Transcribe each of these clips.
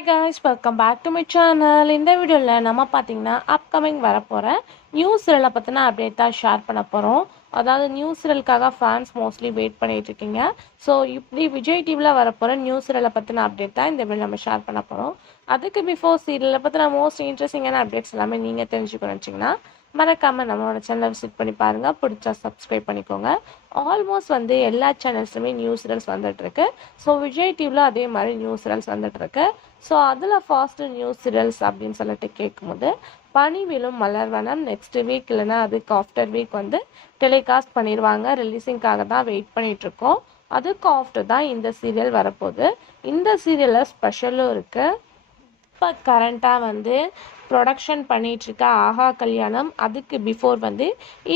Hi guys, welcome back to my channel. இந்த வீடியோவில் நம்ம பார்த்தீங்கன்னா அப்கமிங் வரப்போகிற நியூ சீரியலை பற்றின அப்டேட் தான் ஷேர் பண்ண போகிறோம். அதாவது நியூ சீரியலுக்காக ஃபேன்ஸ் மோஸ்ட்லி வெயிட் பண்ணிட்டு இருக்கீங்க. ஸோ இப்படி விஜய் டிவியில் வரப்போகிற நியூ சீரியலை பற்றின அப்டேட் தான் இந்த வீடியோ நம்ம ஷேர் பண்ண போகிறோம். அதுக்கு பிஃபோர் சீரியலை பற்றின மோஸ்ட் இன்ட்ரெஸ்டிங்கான அப்டேட்ஸ் எல்லாமே நீங்கள் தெரிஞ்சுக்கணும்னு வச்சிங்கன்னா மறக்காமல் நம்மளோட சேனலை விசிட் பண்ணி பாருங்கள். பிடிச்சா சப்ஸ்கிரைப் பண்ணிக்கோங்க. ஆல்மோஸ்ட் எல்லா சேனல்ஸுமே நியூ சீரியல்ஸ் வந்துட்டுருக்கு. ஸோ விஜய் டிவியில் அதே மாதிரி நியூ சீரியல்ஸ் வந்துட்டுருக்கு. ஸோ அதில் ஃபாஸ்ட்டு நியூஸ் சீரியல்ஸ் அப்படின்னு சொல்லிட்டு கேட்கும்போது பனிவிலும் மலர்வனம் நெக்ஸ்ட் வீக் இல்லைனா அதுக்கு ஆஃப்டர் வீக் டெலிகாஸ்ட் பண்ணிடுவாங்க. ரிலீஸிங்காக தான் வெயிட் பண்ணிகிட்ருக்கோம். அதுக்கு ஆஃப்டர் தான் இந்த சீரியல் வரப்போகுது. இந்த சீரியலில் ஸ்பெஷலும் இருக்குது. இப்போ கரண்ட்டாக ப்ரொடக்ஷன் பண்ணிகிட்ருக்க ஆஹா கல்யாணம், அதுக்கு பிஃபோர்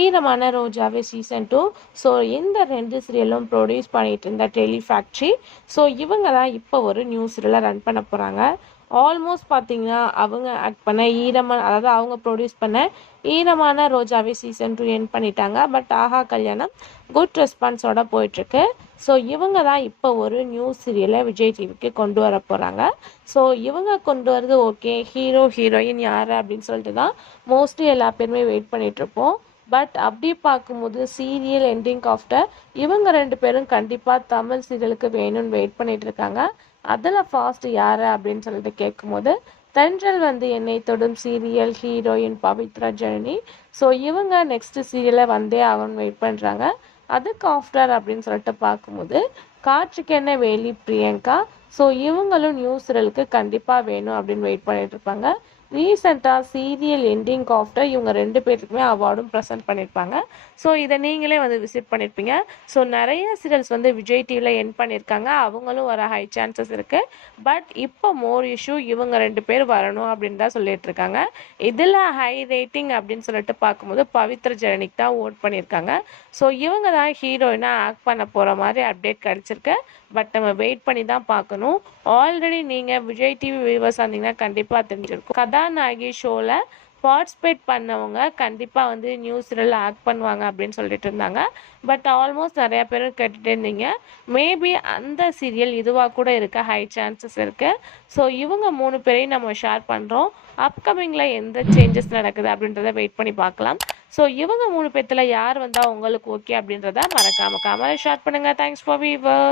ஈரமான ரோஜாவே சீசன் 2. ஸோ இந்த 2 சீரியலும் ப்ரொடியூஸ் பண்ணிகிட்டு இருந்த டெலி ஃபேக்ட்ரி. ஸோ இவங்க தான் இப்போ ஒரு நியூ சீரியலை ரன் பண்ண போகிறாங்க. ஆல்மோஸ்ட் பார்த்தீங்கன்னா அவங்க ஆக்ட் பண்ண அதாவது அவங்க ப்ரொடியூஸ் பண்ண ஈரமான ரோஜாவே சீசன் 2 என் பண்ணிட்டாங்க. பட் ஆஹா கல்யாணம் குட் ரெஸ்பான்ஸோட போயிட்டுருக்கு. ஸோ இவங்க தான் இப்போ ஒரு நியூ சீரியலை விஜய் டிவிக்கு கொண்டு வர போகிறாங்க. ஸோ இவங்க கொண்டு வரது ஓகே, ஹீரோ ஹீரோயின் யார் அப்படின்னு சொல்லிட்டு தான் மோஸ்ட்லி எல்லா பேருமே வெயிட் பண்ணிகிட்ருப்போம். பட் அப்படி பார்க்கும்போது சீரியல் எண்டிங் ஆஃப்டர் இவங்க 2 பேரும் கண்டிப்பாக தமிழ் சீரியலுக்கு வேணும்னு வெயிட் பண்ணிகிட்டு இருக்காங்க. அதில் ஃபாஸ்ட் யார் அப்படின்னு சொல்லிட்டு கேட்கும்போது தென்றல் என்னை தொடும் serial heroine Pavithra Janani. So இவங்க நெக்ஸ்ட் சீரியலை அவங்க வெயிட் பண்ணுறாங்க. அதுக்கு ஆஃப்டர் அப்படின்னு சொல்லிட்டு பார்க்கும்போது காற்றுக்கென்ன வேலி பிரியங்கா. ஸோ இவங்களும் நியூ சீரியலுக்கு கண்டிப்பாக வேணும் அப்படின்னு வெயிட் பண்ணிட்டு இருப்பாங்க. ரீசெண்டாக சீரியல் எண்டிங் ஆஃப்டர் இவங்க 2 பேருக்குமே அவார்டும் ப்ரெசென்ட் பண்ணியிருப்பாங்க. ஸோ இதை நீங்களே விசிட் பண்ணியிருப்பீங்க. ஸோ நிறைய சீரியல்ஸ் விஜய் டிவியில் எண்ட் பண்ணியிருக்காங்க. அவங்களும் வர ஹை சான்சஸ் இருக்குது. பட் இப்போ மோர் இஷ்யூ இவங்க 2 பேர் வரணும் அப்படின்னு தான் சொல்லிட்டு இருக்காங்க. இதில் ஹை ரேட்டிங் அப்படின்னு சொல்லிட்டு பார்க்கும்போது பவித்ர ஜனனிக்கு தான் ஓட் பண்ணியிருக்காங்க. ஸோ இவங்க தான் ஹீரோயினாக ஆக்ட் பண்ண போகிற மாதிரி அப்டேட் கிடச்சிருக்கு. பட் நம்ம வெயிட் பண்ணி தான் பார்க்கணும். ஆல்ரெடி நீங்கள் விஜய் டிவி வியூவர்ஸ் வந்தீங்கன்னா கண்டிப்பாக தெரிஞ்சிருக்கும். கதாநாயகி ஷோவில் பார்ட்டிசிபேட் பண்ணவங்க கண்டிப்பாக நியூ சீரியல் ஆக்ட் பண்ணுவாங்க அப்படின்னு சொல்லிட்டு இருந்தாங்க. பட் ஆல்மோஸ்ட் நிறையா பேர் கேட்டுகிட்டே இருந்தீங்க. மேபி அந்த சீரியல் இதுவாக கூட இருக்க ஹை சான்சஸ் இருக்குது. ஸோ இவங்க 3 பேரையும் நம்ம ஷேர் பண்ணுறோம். அப்கமிங்கில் எந்த சேஞ்சஸ் நடக்குது அப்படின்றத வெயிட் பண்ணி பார்க்கலாம். ஸோ இவங்க 3 பேர்த்தில் யார் வந்தால் உங்களுக்கு ஓகே அப்படின்றத மறக்காம ஷேர் பண்ணுங்கள். Thanks for viewer.